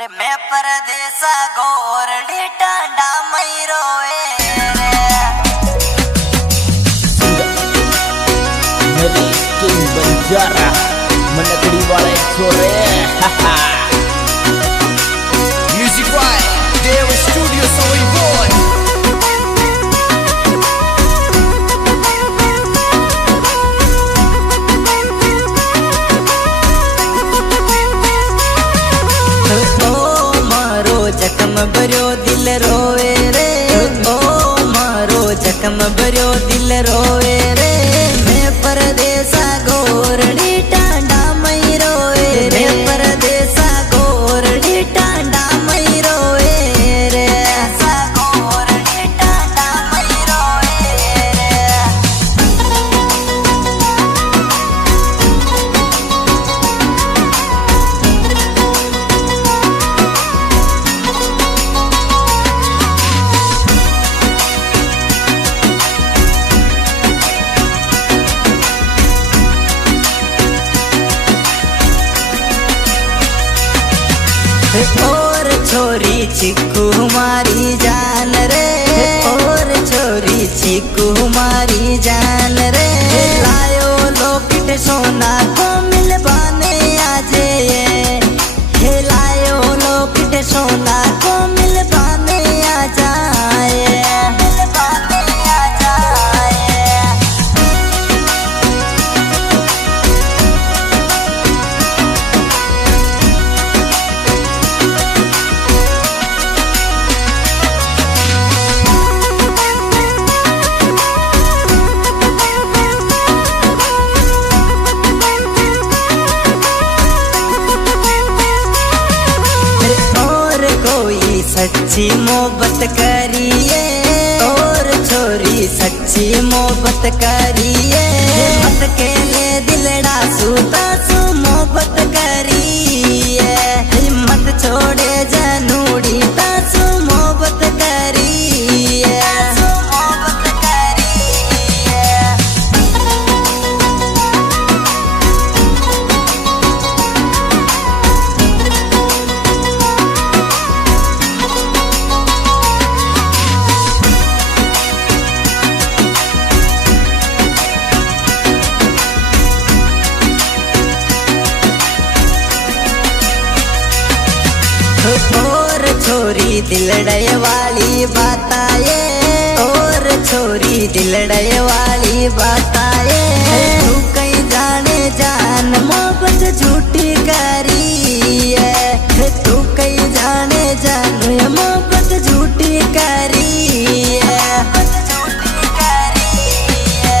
रे मैं परदेसा गोरडी टांडा मई रोए मेरी किंग बंजारा मनकड़ी वाले छोरे Music right, there is studio so we boy. जखम भरियो दिल रोए रे ओ मारो जखम भरियो दिल रोए रे मैं परदेसा गोरडी टांडा मई रोए रे परदेसा गोरडी टांडा मई रोए रे सा गोरडी टांडा मई रोए रे और छोरी चिक्कू मारी जान रे और छोरी चिक्कू मारी जान रे लायो लोकेट सोना को मिलवाने आजे ये लायो लोकेट सोना को मिलवाने आ जाए मिलवाने आ जाए सच्ची मोहब्बत करिए और छोरी सच्ची मोहब्बत करिए मत के लिए दिलड़ा सूता सु मोहब्बत करिए हिम्मत छोड़े जनूड़ी तासु मोहब्बत करिए मोहब्बत करिए और छोरी दिलड़े वाली बात आए और छोरी दिलड़े वाली बात आए तू कहीं जाने जान मोहब्बत झूठी करी है तू कहीं जाने जान मोहब्बत झूठी करी है झूठी करी है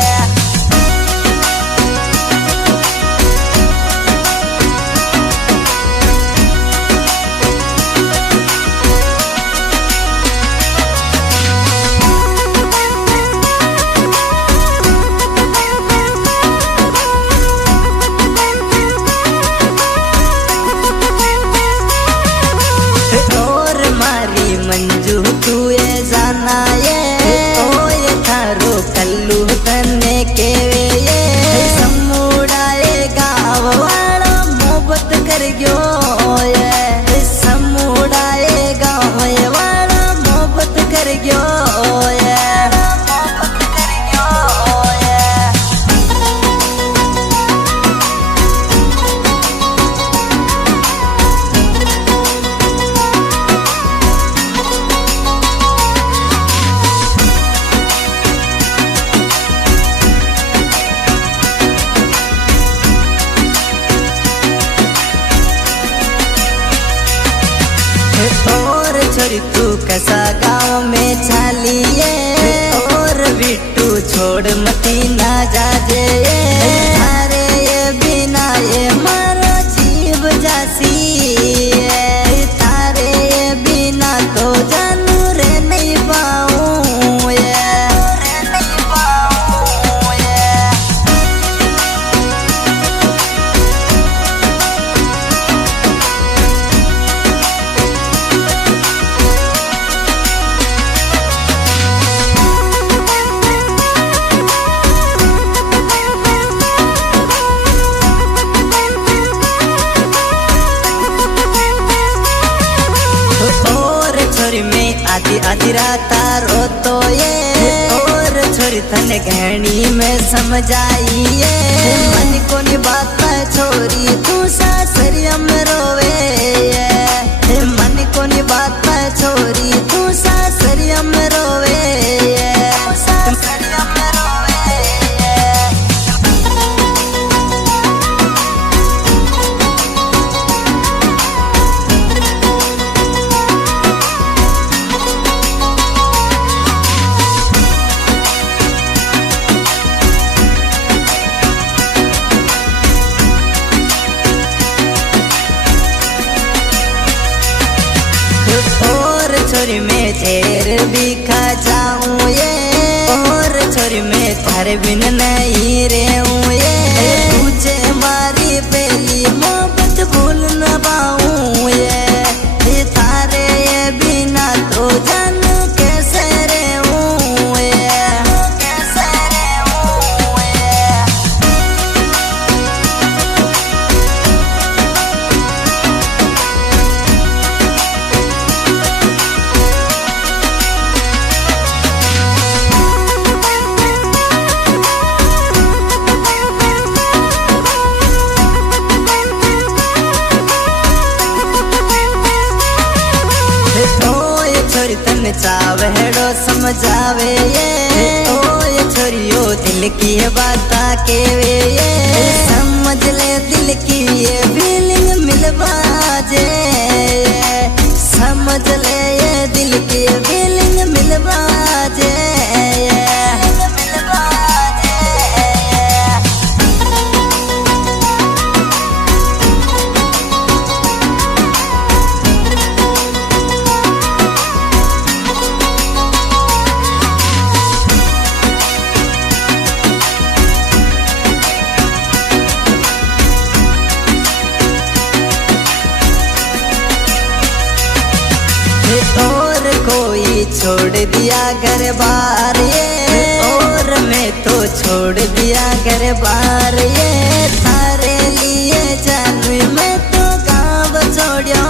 मंजू तू ये जाना ये ओ ये थारो कल्लू तने के ये समुदाय गाँव वाला मोहब्बत कर गयो ये समुदाय गाँव वाला मोहब्बत कर गयो ये मोहब्बत कर गयो ये और छोरी तू कैसा गाँव में चालिए और बिट्टू छोड़ मती ना जाजे थारे ये बिना ये मारो जीव जासी थारे ये बिना तो जानू रे नहीं पाऊँ रे नहीं पाऊँ आधी आधी रात रो तो ये और छोरी तने घणी में समझाइए मन को नी बात छोरी तू सासरिया में रोवे मन को नी बात छोरी तू सासरिया में रोवे सासरिया में रोवे। और छोरी में झेर भी खा जाऊं ये और छोरी में थारे बिन नहीं रहूं ये तुझे मारी पहली मोहब्बत भूल न पाऊं ये थारे ये बिना तो जानू कैसे रहूं ये कैसे रहूं ये। छोरी तन चावेड़ो समझावे ये ओ छोरियो दिल की बात केवे ये समझ ले दिल की ये फीलिंग मिलवा जे समझ ले ये दिल की फीलिंग मिलवा जे मिलवा जे। और कोई छोड़ दिया घर बार ये और मैं तो छोड़ दिया घर बार ये थारे लिए जानू मैं तो गाँव छोड़ियो